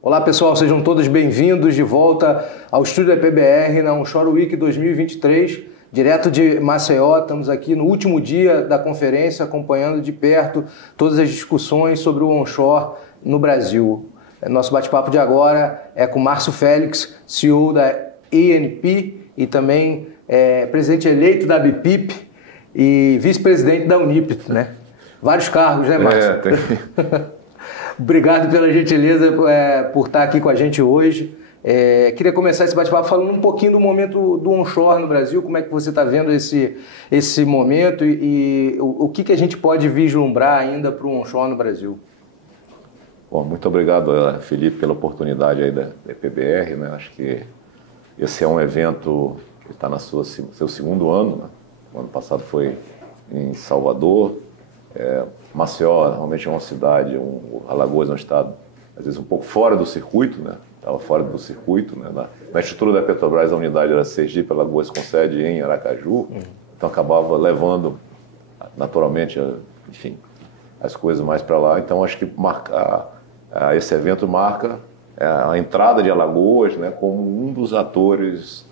Olá pessoal, sejam todos bem-vindos de volta ao estúdio da PBR na Onshore Week 2023, direto de Maceió. Estamos aqui no último dia da conferência, acompanhando de perto todas as discussões sobre o onshore no Brasil. Nosso bate-papo de agora é com Márcio Félix, CEO da ANP e também presidente eleito da ABPIP e vice-presidente da Unip, né? Vários cargos, né, Márcio? Tem. Obrigado pela gentileza por estar aqui com a gente hoje. Queria começar esse bate-papo falando um pouquinho do momento do onshore no Brasil, como é que você está vendo esse momento e o que a gente pode vislumbrar ainda para o onshore no Brasil. Bom, muito obrigado, Felipe, pela oportunidade aí da PBR, né? Acho que esse é um evento que está no seu segundo ano, né? O ano passado foi em Salvador. Maceió realmente é uma cidade, Alagoas é um estado, às vezes um pouco fora do circuito, né? Estava fora do circuito, né? Na estrutura da Petrobras, a unidade era Sergipe, Alagoas com sede em Aracaju, então acabava levando naturalmente, enfim, as coisas mais para lá. Então acho que esse evento marca a entrada de Alagoas, né, como um dos atores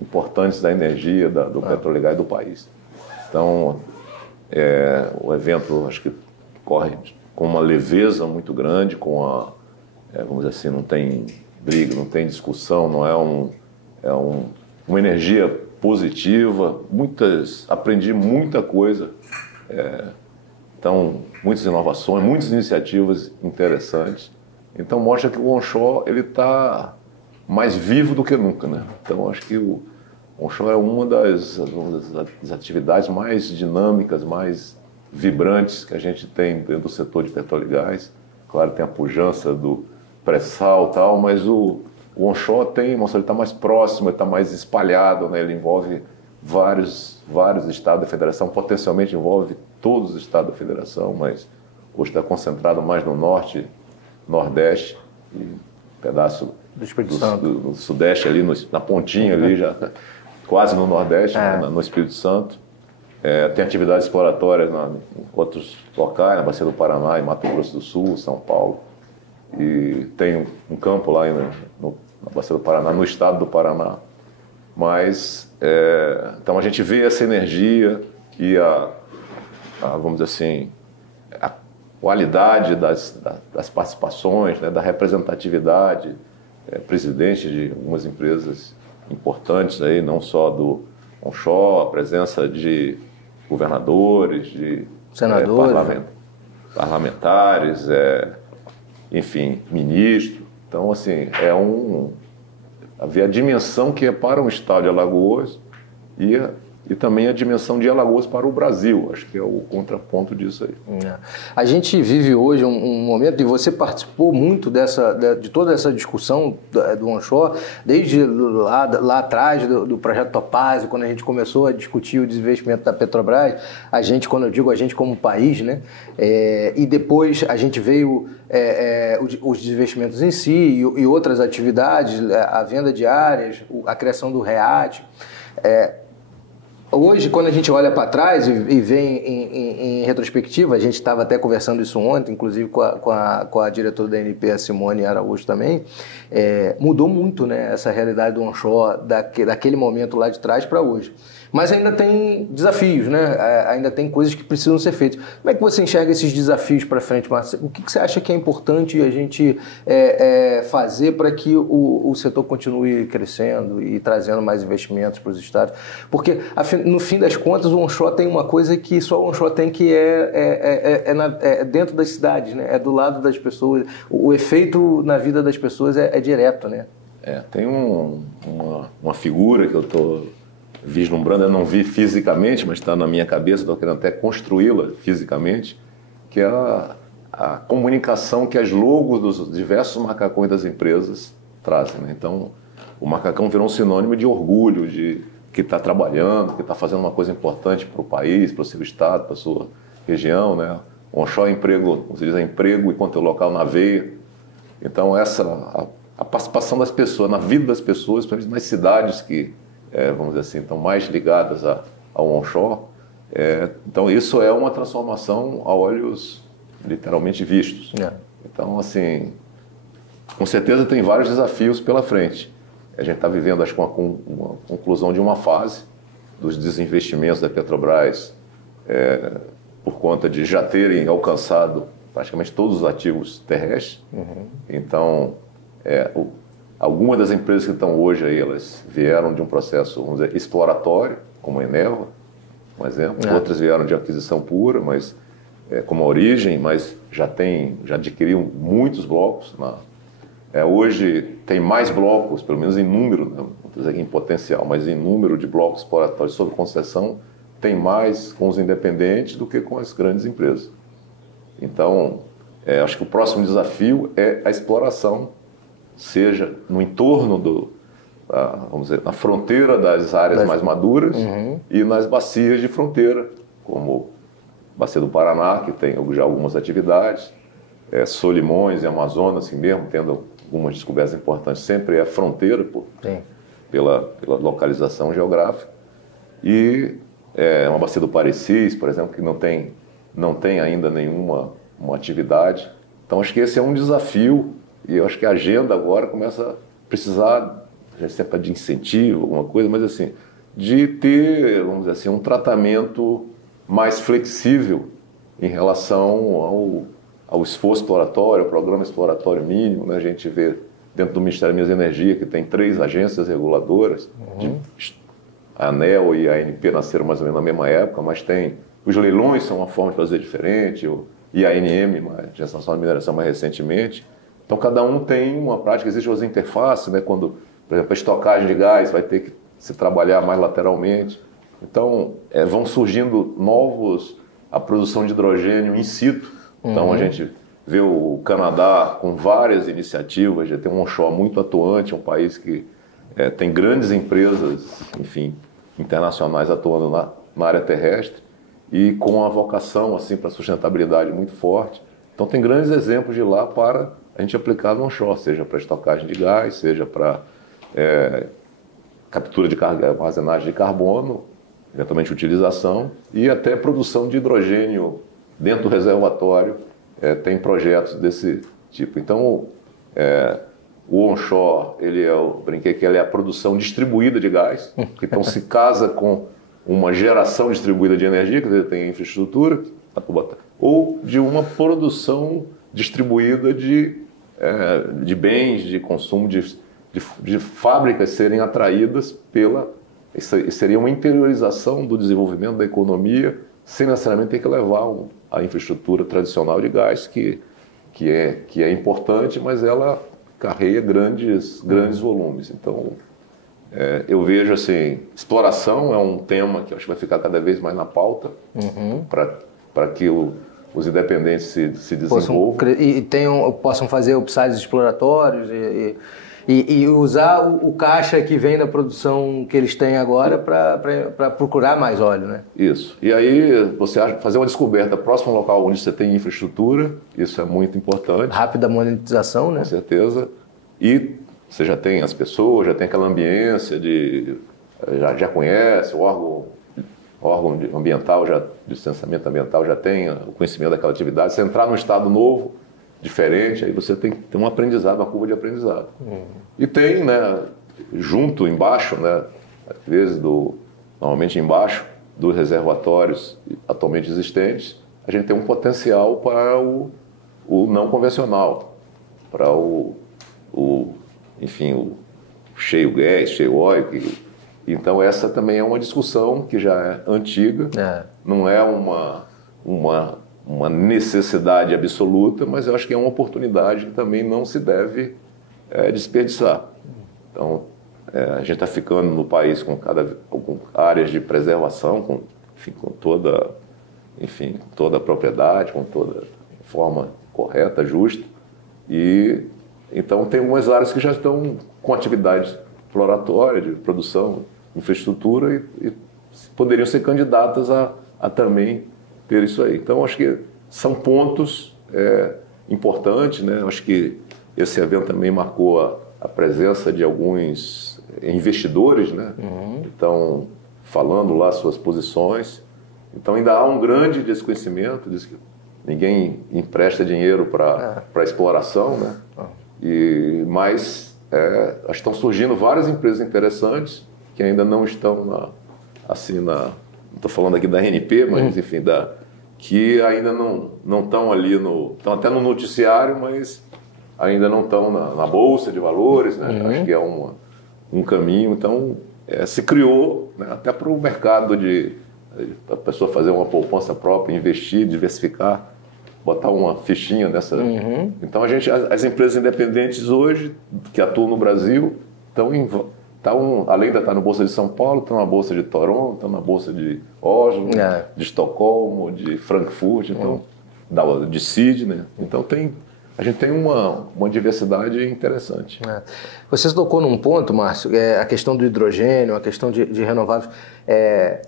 importantes da energia, do petróleo e gás do país. Então, o evento, acho que corre com uma leveza muito grande, vamos dizer assim, não tem briga, não tem discussão, não é uma energia positiva. Aprendi muita coisa, então, muitas inovações, muitas iniciativas interessantes. Então, mostra que o onshore está mais vivo do que nunca, né? Então, acho que o onshore é uma das atividades mais dinâmicas, mais vibrantes que a gente tem dentro do setor de petróleo e gás. Claro, tem a pujança do pré-sal e tal, mas o onshore ele está mais próximo, ele está mais espalhado, né? Ele envolve vários estados da federação, potencialmente envolve todos os estados da federação, mas hoje está concentrado mais no norte, nordeste e um pedaço do Espírito Santo, do sudeste ali, na pontinha ali, já quase no nordeste, no Espírito Santo. Tem atividades exploratórias em outros locais, na Bacia do Paraná, em Mato Grosso do Sul, São Paulo. E tem um campo lá na Bacia do Paraná, no estado do Paraná. Mas, então a gente vê essa energia e vamos dizer assim, a qualidade das participações, né, da representatividade, presidente de algumas empresas importantes aí, não só do onshore, a presença de governadores, de senadores, parlamentares, enfim, ministro. Então, assim, haver a dimensão que é para um estado de Alagoas e também a dimensão de Alagoas para o Brasil. Acho que é o contraponto disso aí. A gente vive hoje um momento, e você participou muito de toda essa discussão do onshore, desde lá atrás do projeto Topázio, quando a gente começou a discutir o desinvestimento da Petrobras, quando eu digo a gente como país, né? E depois a gente veio os desinvestimentos em si e outras atividades, a venda de áreas, a criação do REAT. Hoje, quando a gente olha para trás e vê em retrospectiva, a gente estava até conversando isso ontem, inclusive com a diretora da ANP, a Simone Araújo também, mudou muito, né, essa realidade do onshore daquele momento lá de trás para hoje. Mas ainda tem desafios, né? Ainda tem coisas que precisam ser feitas. Como é que você enxerga esses desafios para frente, Márcio? O que você acha que é importante a gente fazer para que o setor continue crescendo e trazendo mais investimentos para os estados? Porque, no fim das contas, o onshore tem uma coisa que só o onshore tem, que é dentro das cidades, né? É do lado das pessoas. O efeito na vida das pessoas é direto, né? Tem uma figura que eu estou vislumbrando, eu não vi fisicamente, mas está na minha cabeça, estou querendo até construí-la fisicamente, que é a comunicação que as logos dos diversos macacões das empresas trazem, né? Então, o macacão virou um sinônimo de orgulho, de que está trabalhando, que está fazendo uma coisa importante para o país, para o seu estado, para a sua região, né? O onshore é emprego, como se diz, emprego enquanto é local na veia. Então, a participação das pessoas, na vida das pessoas, principalmente nas cidades que vamos dizer assim, estão mais ligadas ao onshore. Então, isso é uma transformação a olhos literalmente vistos. Então, assim, com certeza tem vários desafios pela frente. A gente está vivendo, acho que uma conclusão de uma fase dos desinvestimentos da Petrobras, por conta de já terem alcançado praticamente todos os ativos terrestres. Então, algumas das empresas que estão hoje aí, elas vieram de um processo, vamos dizer, exploratório, como a Eneva, um exemplo. Outras vieram de aquisição pura, mas como a Origem, mas já adquiriram muitos blocos. Hoje tem mais blocos, pelo menos em número, não vou dizer em potencial, mas em número de blocos exploratórios sob concessão, tem mais com os independentes do que com as grandes empresas. Então, acho que o próximo desafio é a exploração, seja no entorno vamos dizer, na fronteira das áreas mais maduras e nas bacias de fronteira, como a Bacia do Paraná, que tem já algumas atividades, Solimões e Amazonas, assim mesmo, tendo algumas descobertas importantes, sempre é fronteira pela localização geográfica. E uma Bacia do Parecis, por exemplo, que não tem ainda nenhuma atividade. Então, acho que esse é um desafio, e eu acho que a agenda agora começa a precisar, a gente sempre de incentivo, alguma coisa, mas assim, de ter, vamos dizer assim, um tratamento mais flexível em relação ao esforço exploratório, ao programa exploratório mínimo. Né? A gente vê dentro do Ministério da Minas e Energia que tem 3 agências reguladoras, a ANEEL e a ANP nasceram mais ou menos na mesma época, mas os leilões são uma forma de fazer diferente, e a ANM, a Agência Nacional de Mineração, mais recentemente. Então, cada um tem uma prática, existem as interfaces, né? Quando, por exemplo, a estocagem de gás vai ter que se trabalhar mais lateralmente. Então, vão surgindo a produção de hidrogênio in situ. Então, a gente vê o Canadá com várias iniciativas, já tem um onshore muito atuante, um país que tem grandes empresas, enfim, internacionais atuando na área terrestre e com a vocação assim, para sustentabilidade muito forte. Então, tem grandes exemplos de lá para a gente aplicar no onshore, seja para estocagem de gás, seja para captura de armazenagem de carbono, eventualmente utilização, e até produção de hidrogênio dentro do reservatório. Tem projetos desse tipo. Então, o onshore, eu brinquei que ele é a produção distribuída de gás, que então se casa com uma geração distribuída de energia, quer dizer, tem infraestrutura, ou de uma produção distribuída de bens, de consumo, de fábricas serem atraídas seria uma interiorização do desenvolvimento da economia, sem necessariamente ter que levar a infraestrutura tradicional de gás, que é importante, mas ela carrega grandes volumes. Então, eu vejo assim, exploração é um tema que eu acho que vai ficar cada vez mais na pauta, para que os independentes se desenvolvam. Possam fazer upsides exploratórios e usar o caixa que vem da produção que eles têm agora para procurar mais óleo, né? Isso. E aí você fazer uma descoberta próximo ao local onde você tem infraestrutura, isso é muito importante. Rápida monetização, né? Com certeza. E você já tem as pessoas, já tem aquela ambiência já conhece o órgão ambiental, de licenciamento ambiental, já tem o conhecimento daquela atividade. Você entrar num estado novo, diferente, aí você tem que ter um aprendizado, uma curva de aprendizado. E tem, né, embaixo, né, às vezes normalmente embaixo dos reservatórios atualmente existentes, a gente tem um potencial para o não convencional, para enfim, o shale gas, shale oil. Então essa também é uma discussão que já é antiga, não é uma necessidade absoluta, mas eu acho que é uma oportunidade que também não se deve desperdiçar. Então, a gente está ficando no país com áreas de preservação, com toda a propriedade, com toda forma correta, justa. E então tem algumas áreas que já estão com atividade exploratória, de produção, infraestrutura, e poderiam ser candidatas a também ter isso aí. Então, acho que são pontos importantes, né? Acho que esse evento também marcou a presença de alguns investidores, né? Então, falando lá suas posições. Então, ainda há um grande desconhecimento, diz que ninguém empresta dinheiro para exploração, né? Mas estão surgindo várias empresas interessantes que ainda não estão não estou falando aqui da RNP, mas enfim, que ainda não estão ali estão até no noticiário, mas ainda não estão na bolsa de valores, né? Acho que é um caminho. Então se criou, né, até para o mercado a pessoa fazer uma poupança própria, investir, diversificar, botar uma fichinha nessa. Então as empresas independentes hoje que atuam no Brasil além de estar na Bolsa de São Paulo, estão na Bolsa de Toronto, estão na Bolsa de Oslo, de Estocolmo, de Frankfurt, então, de Sydney. Então a gente tem uma diversidade interessante. Você tocou num ponto, Márcio, a questão do hidrogênio, a questão de renováveis.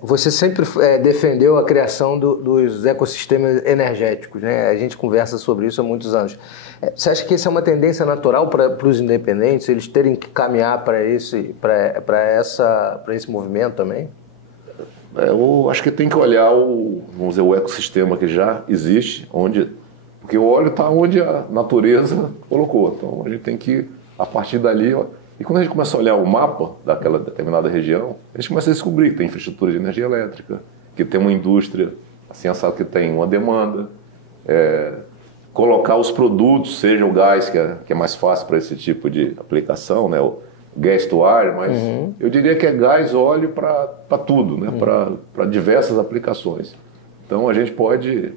Você sempre defendeu a criação dos ecossistemas energéticos, né? A gente conversa sobre isso há muitos anos. Você acha que isso é uma tendência natural para os independentes, eles terem que caminhar para esse movimento também? Eu acho que tem que olhar o ecossistema que já existe, porque o óleo está onde a natureza colocou. Então a gente tem que, a partir dali... E quando a gente começa a olhar o mapa daquela determinada região, a gente começa a descobrir que tem infraestrutura de energia elétrica, que tem uma indústria, assim, que tem uma demanda, colocar os produtos, seja o gás, que é mais fácil para esse tipo de aplicação, né? O gas to air, mas eu diria que é gás, óleo para tudo, né? Para diversas aplicações. Então a gente pode...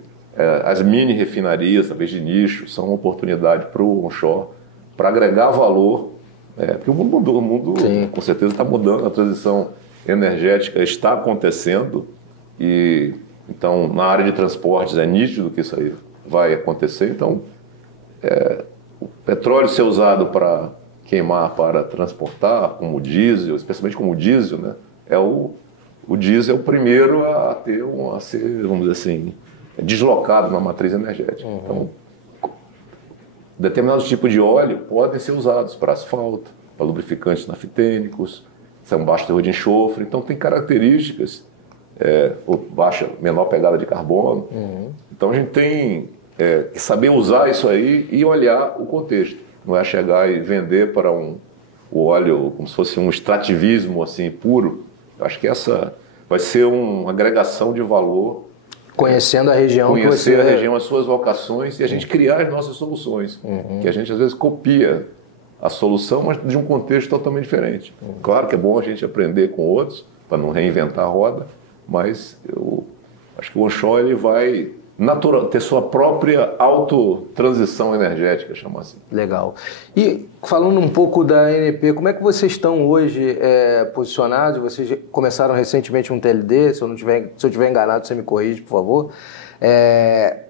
as mini refinarias, talvez de nicho, são uma oportunidade para o onshore, para agregar valor, porque o mundo mudou, o mundo com certeza está mudando, a transição energética está acontecendo, e então na área de transportes é nítido que isso aí vai acontecer. Então o petróleo ser usado para queimar, para transportar, como diesel, especialmente como diesel, né? O diesel é o primeiro a ser, vamos dizer assim, deslocado na matriz energética. Então, determinados tipos de óleo podem ser usados para asfalto, para lubrificantes naftênicos, são baixo teor de enxofre. Então, tem características, menor pegada de carbono. Então, a gente tem que saber usar isso aí e olhar o contexto. Não é chegar e vender para o óleo como se fosse um extrativismo assim, puro. Eu acho que essa vai ser uma agregação de valor. Conhecendo a região. Conhecer a região, as suas vocações e a gente criar as nossas soluções. Que a gente às vezes copia a solução, mas de um contexto totalmente diferente. Claro que é bom a gente aprender com outros, para não reinventar a roda, mas eu acho que o onshore ele vai ter sua própria autotransição energética, chamar assim. Legal. E falando um pouco da ANP, como é que vocês estão hoje posicionados? Vocês começaram recentemente um TLD, se eu estiver enganado, você me corrige, por favor.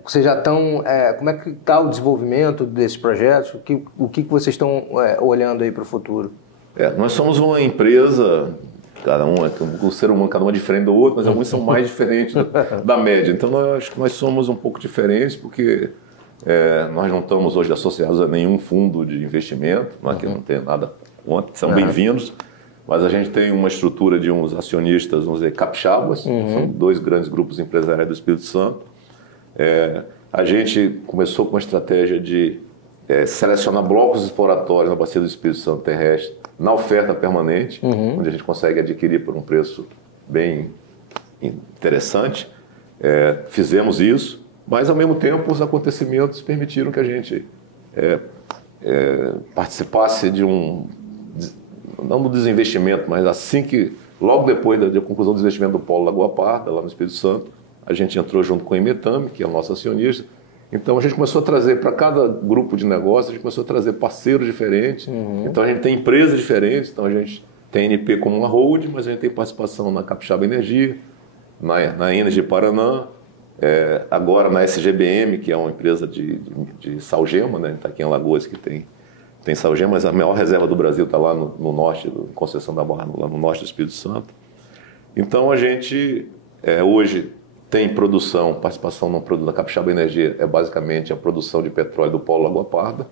Vocês já estão... como é que está o desenvolvimento desses projetos? O que vocês estão olhando aí para o futuro? Nós somos uma empresa... o ser humano, cada um é diferente do outro, mas alguns são mais diferentes da média. Então, acho que nós somos um pouco diferentes, porque nós não estamos hoje associados a nenhum fundo de investimento, que não tem nada contra, são bem-vindos, mas a gente tem uma estrutura de uns acionistas, vamos dizer, capixabas, são 2 grandes grupos empresariais do Espírito Santo. A gente começou com a estratégia de selecionar blocos exploratórios na bacia do Espírito Santo terrestre, na oferta permanente, onde a gente consegue adquirir por um preço bem interessante. Fizemos isso, mas ao mesmo tempo os acontecimentos permitiram que a gente participasse não do desinvestimento, mas logo depois da conclusão do desinvestimento do Polo Lagoa Parda, lá no Espírito Santo, a gente entrou junto com a Imetame, que é o nosso acionista. Então a gente começou a trazer para cada grupo de negócio, a gente começou a trazer parceiros diferentes. Então a gente tem empresas diferentes, então a gente tem a NP como uma holding, mas a gente tem participação na Capixaba Energia, na Energy Paraná, agora na SGBM, que é uma empresa de salgema, né? Está aqui em Alagoas que tem salgema, mas a maior reserva do Brasil está lá no norte, Conceição da Barra, lá no norte do Espírito Santo. Então a gente hoje tem participação no produto da Capixaba Energia, basicamente a produção de petróleo do Polo Lagoa Parda.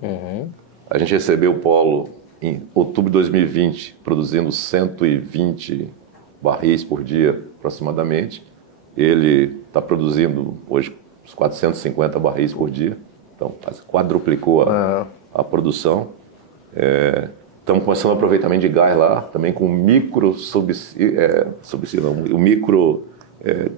A gente recebeu o Polo em outubro de 2020, produzindo 120 barris por dia, aproximadamente. Ele está produzindo hoje uns 450 barris por dia, então quase quadruplicou a produção. Estamos começando o aproveitamento de gás lá, também com micro o micro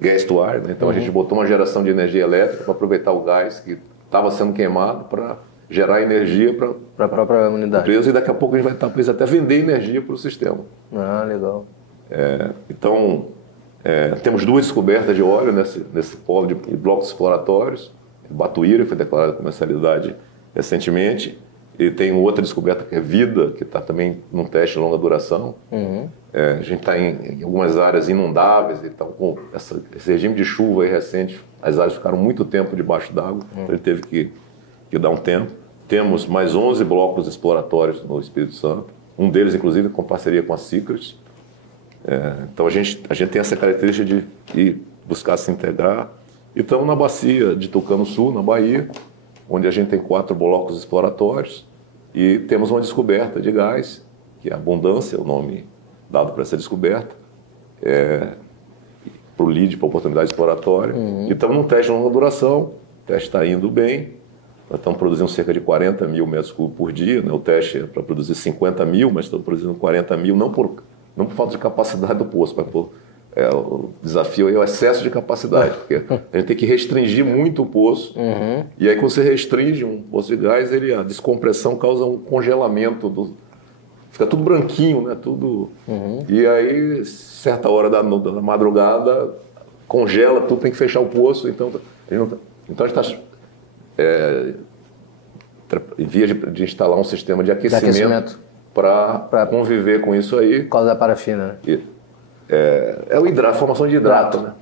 gas to ar, né? Então a gente botou uma geração de energia elétrica para aproveitar o gás que estava sendo queimado para gerar energia para a própria unidade. Empresa, e daqui a pouco a gente vai estar precisando até vender energia para o sistema. Ah, legal. Então, temos 2 descobertas de óleo nesse polo de blocos exploratórios. Batuíra foi declarada comercialidade recentemente. E tem outra descoberta que é Vida, que está também num teste de longa duração. A gente está em algumas áreas inundáveis, então com esse regime de chuva aí recente, as áreas ficaram muito tempo debaixo d'água, então ele teve que dar um tempo. Temos mais 11 blocos exploratórios no Espírito Santo, um deles inclusive com parceria com a Secret. Então a gente tem essa característica de ir buscar se integrar. E estamos na bacia de Tucano Sul, na Bahia, onde a gente tem 4 blocos exploratórios e temos uma descoberta de gás, que é Abundância, o nome dado para essa descoberta, para o LEED, para a oportunidade exploratória. E estamos num teste de longa duração, o teste está indo bem, nós estamos produzindo cerca de 40 mil metros cúbicos por dia, né? O teste é para produzir 50 mil, mas estamos produzindo 40 mil, não por falta de capacidade do poço, mas o desafio aí é o excesso de capacidade, porque a gente tem que restringir muito o poço, e aí quando você restringe um poço de gás, a descompressão causa um congelamento, fica tudo branquinho, né? Tudo, e aí, certa hora da madrugada, congela, tudo tem que fechar o poço, então a gente está em via de instalar um sistema de aquecimento para conviver com isso aí. Por causa da parafina, né? A formação de hidrato, né?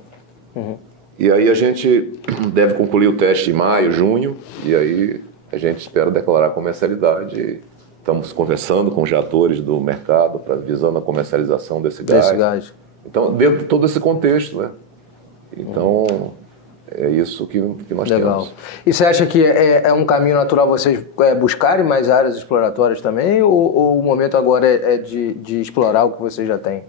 E aí a gente deve concluir o teste em maio, junho, e aí a gente espera declarar a comercialidade. Estamos conversando com os atores do mercado visando a comercialização desse gás. Então, dentro de todo esse contexto, né? Então, é isso que nós temos. E você acha que é um caminho natural vocês buscarem mais áreas exploratórias também, ou o momento agora é de explorar o que vocês já têm?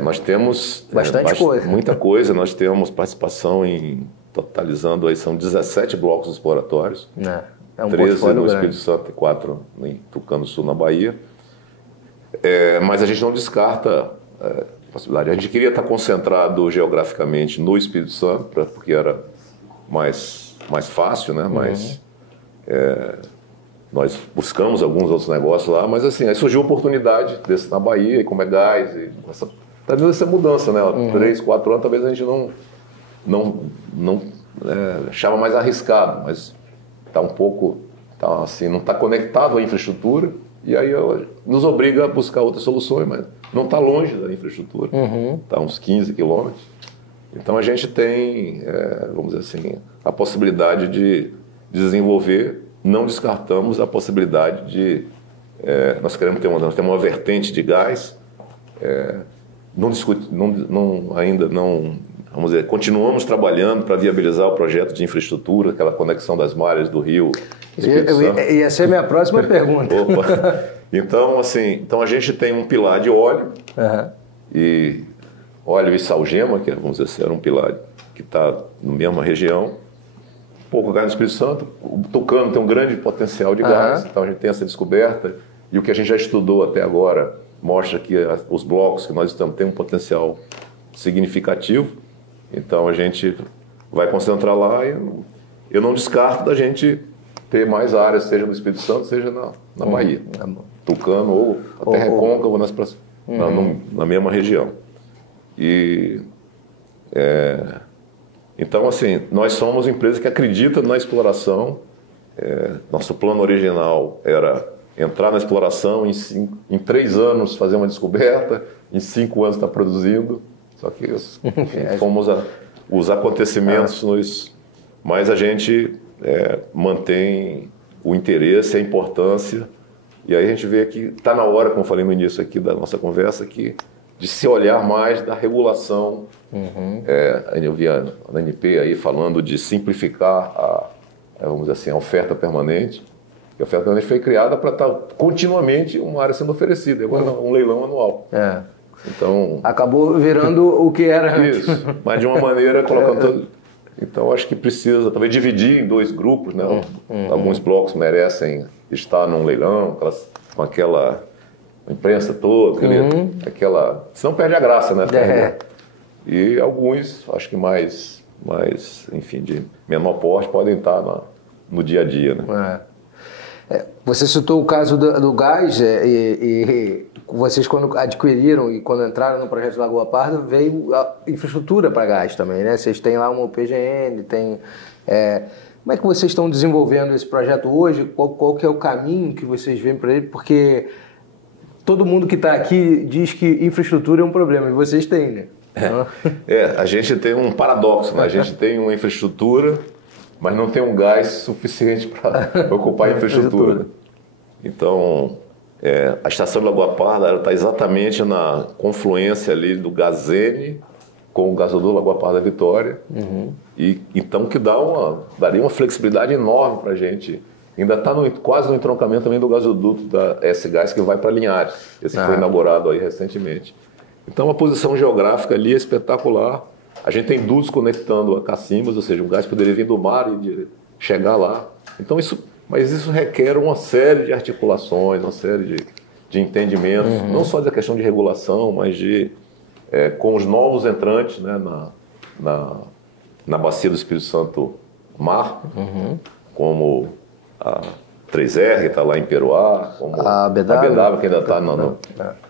Nós temos bastante coisa. Muita coisa. Nós temos participação totalizando aí, são 17 blocos exploratórios. É um 13 no Espírito grande. Santo e 4 em Tucano Sul, na Bahia. Mas a gente não descarta a possibilidade. A gente queria estar concentrado geograficamente no Espírito Santo, porque era mais fácil, né? Nós buscamos alguns outros negócios lá, mas assim, aí surgiu a oportunidade desse na Bahia, e como é gás, e talvez essa mudança, né? 3, 4 anos, talvez a gente não achava mais arriscado, mas está um pouco, assim, não está conectado à infraestrutura, e aí nos obriga a buscar outras soluções, mas não está longe da infraestrutura, está a uns 15 quilômetros. Então a gente tem, vamos dizer assim, a possibilidade de desenvolver. Não descartamos a possibilidade de... nós queremos nós temos uma vertente de gás, ainda não... Vamos dizer, continuamos trabalhando para viabilizar o projeto de infraestrutura, aquela conexão das malhas do Rio. Ia ser a minha próxima pergunta. Opa. Então, assim, a gente tem um pilar de óleo, e óleo e salgema, que vamos dizer assim, era um pilar que está na mesma região. Pouco gás no Espírito Santo. O Tucano tem um grande potencial de gás, então a gente tem essa descoberta, e o que a gente já estudou até agora mostra que os blocos que nós estamos têm um potencial significativo, então a gente vai concentrar lá, e eu não descarto da gente ter mais áreas, seja no Espírito Santo, seja na Bahia, Tucano ou até Recôncavo, na mesma região. Então, assim, nós somos uma empresa que acredita na exploração. Nosso plano original era entrar na exploração, em 3 anos fazer uma descoberta, em 5 anos estar produzindo. Só que fomos os acontecimentos, mas a gente mantém o interesse, a importância. E aí a gente vê que está na hora, como eu falei no início aqui da nossa conversa, de se olhar mais da regulação. Eu vi a ANP aí falando de simplificar vamos dizer assim, a oferta permanente. E a oferta permanente foi criada para estar continuamente uma área sendo oferecida, e agora um leilão anual. Então, acabou virando o que era antes. Isso, mas de uma maneira colocando... Então acho que precisa talvez dividir em 2 grupos, né? Alguns blocos merecem estar num leilão, com aquela imprensa toda, aquela... Senão perde a graça, né? E alguns, acho que mais, enfim, de menor porte, podem estar no dia a dia, né? Você citou o caso do gás e vocês quando adquiriram e quando entraram no projeto Lagoa Parda veio a infraestrutura para gás também, né? Vocês têm lá uma PGN, tem... como é que vocês estão desenvolvendo esse projeto hoje? Qual que é o caminho que vocês veem para ele? Porque todo mundo que está aqui diz que infraestrutura é um problema, e vocês têm, né? A gente tem um paradoxo, né? A gente tem uma infraestrutura, mas não tem um gás suficiente para ocupar a infraestrutura. Então, a estação de Lagoa Parda está exatamente na confluência ali do Gazene com o gasoduto Lagoa Parda Vitória. E então que daria uma flexibilidade enorme para a gente. Ainda está quase no entroncamento também do gasoduto da S-Gás que vai para Linhares. Esse foi inaugurado aí recentemente. Então a posição geográfica ali é espetacular. A gente tem dutos conectando a Cacimbas, ou seja, o gás poderia vir do mar e chegar lá. Então mas isso requer uma série de articulações, uma série de entendimentos, não só da questão de regulação, mas com os novos entrantes, né, na bacia do Espírito Santo Mar, como a 3R, que está lá em Peruá, como a BW, que ainda está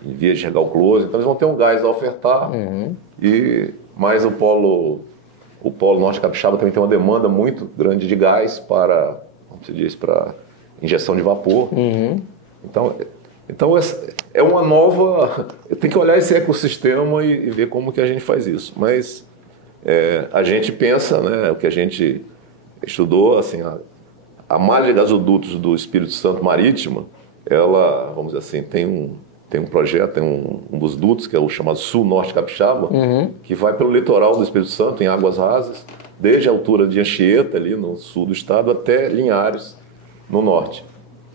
em via de chegar ao close. Então eles vão ter um gás a ofertar, mas o polo norte capixaba também tem uma demanda muito grande de gás para, como se diz, para injeção de vapor. Então é uma nova... Tem que olhar esse ecossistema e ver como que a gente faz isso. Mas a gente pensa, né, o que a gente estudou, assim, a malha de gasodutos do Espírito Santo Marítima, ela, vamos dizer assim, tem um projeto, tem um dos dutos, que é o chamado Sul-Norte Capixaba, que vai pelo litoral do Espírito Santo, em águas rasas, desde a altura de Anchieta, ali no sul do estado, até Linhares, no norte.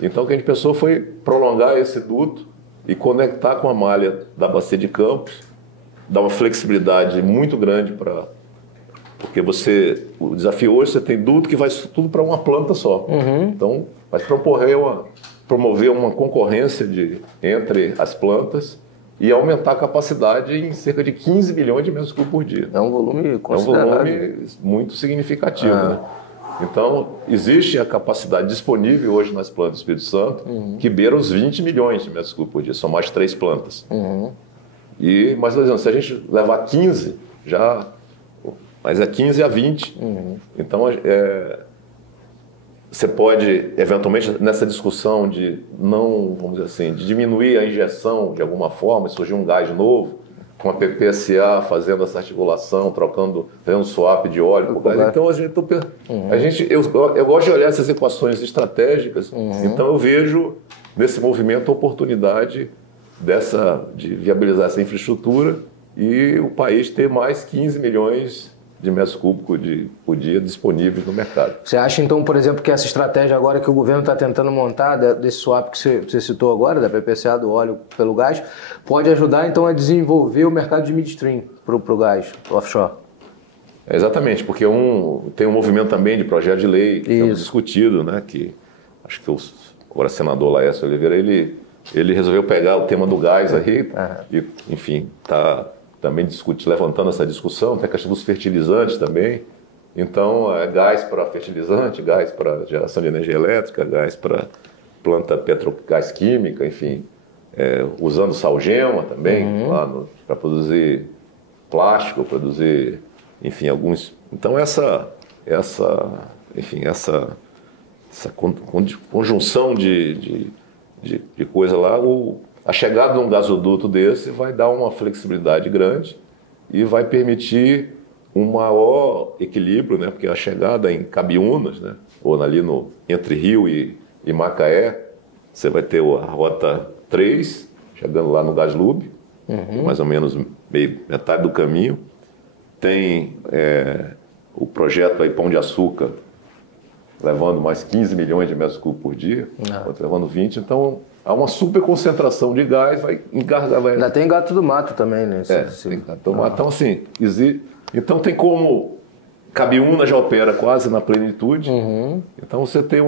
Então o que a gente pensou foi prolongar esse duto e conectar com a malha da Bacia de Campos, dar uma flexibilidade muito grande porque o desafio hoje, você tem duto que vai tudo para uma planta só. Então vai promover uma concorrência entre as plantas e aumentar a capacidade em cerca de 15 milhões de metros cúbicos por dia. É um volume considerável. É um volume muito significativo, né? Então, existe a capacidade disponível hoje nas plantas do Espírito Santo que beira os 20 milhões de metros cúbicos por dia. São mais 3 plantas. Mas, por exemplo, se a gente levar 15, mas é 15 a 20. Então, você pode, eventualmente, nessa discussão de não, vamos dizer assim, de diminuir a injeção de alguma forma, surgir um gás novo, com a PPSA fazendo essa articulação, fazendo swap de óleo por gás. Então, eu gosto de olhar essas equações estratégicas, então eu vejo nesse movimento a oportunidade de viabilizar essa infraestrutura e o país ter mais 15 milhões de metros cúbicos por dia disponíveis no mercado. Você acha, então, por exemplo, que essa estratégia agora que o governo está tentando montar, desse swap que você citou agora, da PPCA, do óleo pelo gás, pode ajudar, então, a desenvolver o mercado de midstream para o gás offshore? Exatamente, porque tem um movimento também de projeto de lei que temos discutido, né, que acho que agora o senador Laércio Oliveira, ele resolveu pegar o tema do gás aí e, enfim, está também levantando essa discussão, tem a questão dos fertilizantes também. Então, gás para fertilizante, gás para geração de energia elétrica, gás para planta petrogás química, enfim, usando salgema também para produzir plástico, enfim, alguns... Então, essa conjunção de coisa lá, a chegada de um gasoduto desse vai dar uma flexibilidade grande e vai permitir um maior equilíbrio, né? Porque a chegada em Cabiúnas, né? Ou ali entre Rio e Macaé, você vai ter a rota 3, chegando lá no Gaslub, mais ou menos metade do caminho. Tem o projeto aí Pão de Açúcar, levando mais 15 milhões de metros cúbicos por dia, levando 20, então há uma super concentração de gás, vai encargar... Ainda tem Gato do Mato também, né? Tem Gato do Mato. Então, assim, então tem como... Cabiúna já opera quase na plenitude, então você tem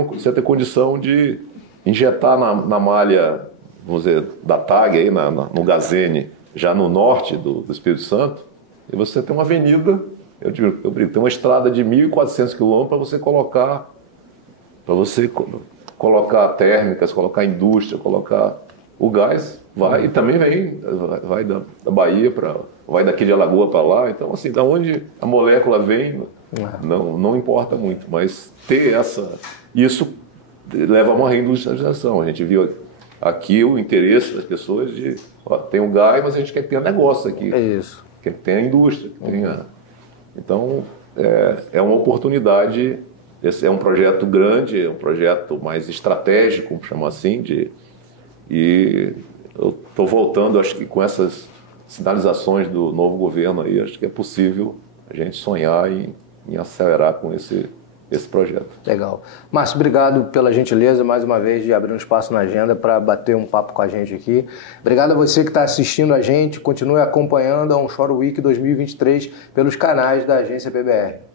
condição de injetar na malha vamos dizer, da TAG, aí no Gazene, já no norte do Espírito Santo, e você tem uma avenida, eu brinco, tem uma estrada de 1.400 quilômetros para você colocar térmicas, colocar indústria, colocar o gás, vai, e também vai da Bahia vai daqui de Alagoa para lá, então assim, da onde a molécula vem, não importa muito, mas ter isso leva a uma reindustrialização. A gente viu aqui o interesse das pessoas de, tem o gás, mas a gente quer ter negócio aqui. É isso. Quer ter a indústria. Então, é uma oportunidade, esse é um projeto grande, é um projeto mais estratégico, vamos chamar assim, e eu estou voltando, acho que com essas sinalizações do novo governo aí, acho que é possível a gente sonhar em acelerar com esse projeto. Legal. Márcio, obrigado pela gentileza, mais uma vez, de abrir um espaço na agenda para bater um papo com a gente aqui. Obrigado a você que está assistindo a gente. Continue acompanhando a Onshore Week 2023 pelos canais da Agência PBR.